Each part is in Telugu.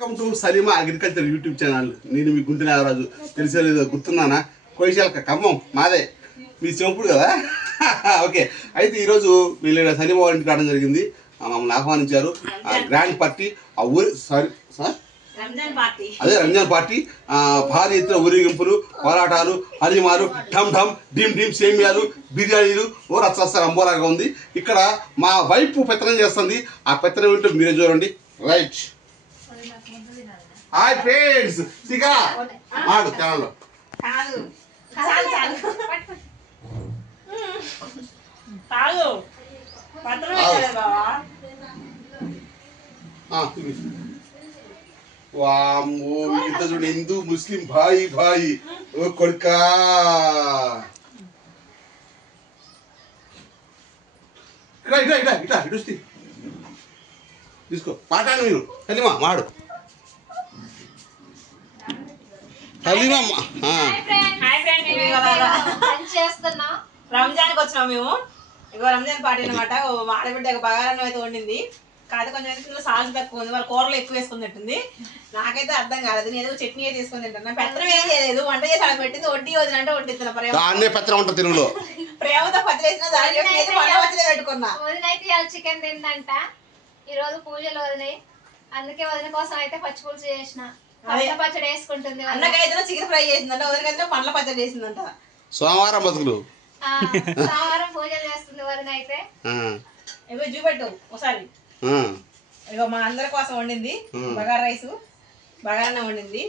Welcome to Salima agriculture YouTube channel. నేను మీ గుంటి నాగరాజు. తెలిసేదో గుర్తున్నానా? కోయిశాల ఖమ్మం మాదే, మీ చెంపుడు కదా. ఓకే, అయితే ఈరోజు వీళ్ళు సలీమా వాళ్ళ ఇంటికి రావడం జరిగింది. మమ్మల్ని ఆహ్వానించారు. గ్రాండ్ పార్టీ, ఆ ఊరి అదే రంజాన్ పార్టీ. భారీ ఎత్తున ఊరేగింపులు, పోరాటాలు, హరిమాలు, ఢమ్ ఢమ్ ఢిమ్ ఢిమ్ సేమియాలు, బిర్యానీలు, ఓ రచ్చస్తారు అంబోలాగా ఉంది. ఇక్కడ మా వైపు పెత్తనం చేస్తుంది. ఆ పెత్తనం ఏంటో మీరే చూడండి. రైట్. హాయ్ ఫ్రెండ్స్, సిగా మాడు ఛానల్లో వామ్మో, ఇంత చూడండి. హిందూ ముస్లిం భాయి భాయి. ఓ కొడుకా, ఇట్లా ఇట్లా ఇట్లా ఇట్లా ఇటు తీసుకో. మాట్లాడు మీరు. హలీమా మాడు. హలీమా రంజాన్కి వచ్చినాం మేము. ఇగో రంజాన్ పార్టీ అనమాట. ఆడబిడ్డ బగారన్నం అయితే వండింది. కాదు కొంచెం ఇందులో సాల్ట్ తక్కువ ఉంది, వాళ్ళ కూరలో ఎక్కువ వేసుకున్నట్టుంది. నాకైతే అర్థం కాలేదు. నేను చట్నీ అయితే తీసుకుని తింటాను. పెత్తనం ఏం చేయలేదు, వంట చేసి ఆడ పెట్టింది. వడ్డీ వదినంటే వడ్డిస్తున్నా. ప్రేమతో పచ్చడి వేసిన దాని పెట్టుకున్నా. వదినైతే చికెన్ తిందంట. ఈ రోజు పూజలు వదినాయి, అందుకే వదిన కోసం అయితే పచ్చి పులుసు చేసిన. పచ్చడి వేసుకుంటుంది. అన్నకైతే చికెన్ ఫ్రై చేసిందంట, వదినకైతే పండ్ల పచ్చడి చేసిందంట. సోమవారం బతుకులు సోమవారం పూజలు చేస్తుంది వదిన అయితే. ఇగో చూపెట్టు ఒకసారి. ఇగో మా అందరి కోసం వండింది బగారా రైస్, బగారన్నం వండింది.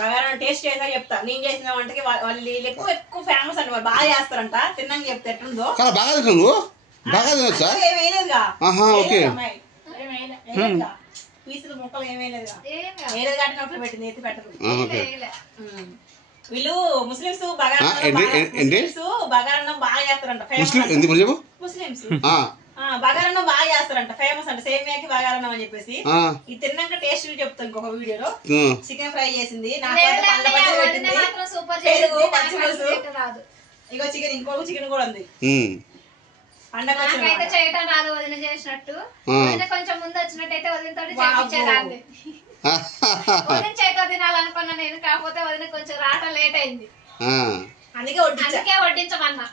బగారన్నం టేస్ట్ చేసా చెప్తా. నేను చేసిన వంటకి వాళ్ళు ఎక్కువ ఫేమస్ అంట, బాగా చేస్తారంట. తిన్నాక చెప్తా ఎట్లుందో. ఏమేలేదుగా పీసులు ముక్కలు ఏమేలేదుగా, వేరేది కాబట్టి నోట్లో పెట్టింది, ఎత్తి పెట్టరు. వీళ్ళు ముస్లిమ్స్ బగారన్నం బాగా చేస్తారంట. ముస్లిమ్స్ బగారన్నం బాగా చేస్తారంట, ఫేమస్ అంట. సేమియాకి బగారన్నం అని చెప్పేసి. ఇది తిన్నాక టేస్ట్ చెప్తాను ఇంకొక వీడియోలో. చికెన్ ఫ్రై చేసింది, నాకు పండ్ల పచ్చడి పెట్టింది, పెరుగు, పచ్చిపులుసు. ఇగో చికెన్, ఇంకొక చికెన్ కూడా ఉంది. నాకైతే చేయటం రాదు వదిన చేసినట్టు. వదిన కొంచెం ముందు వచ్చినట్టయితే వదినతో చేయించేదాన్ని. వదిన చేతో తినాలనుకున్నా నేను, కాకపోతే వదిన కొంచెం రావటం లేట్ అయింది. అందుకే వడ్డించమన్నా.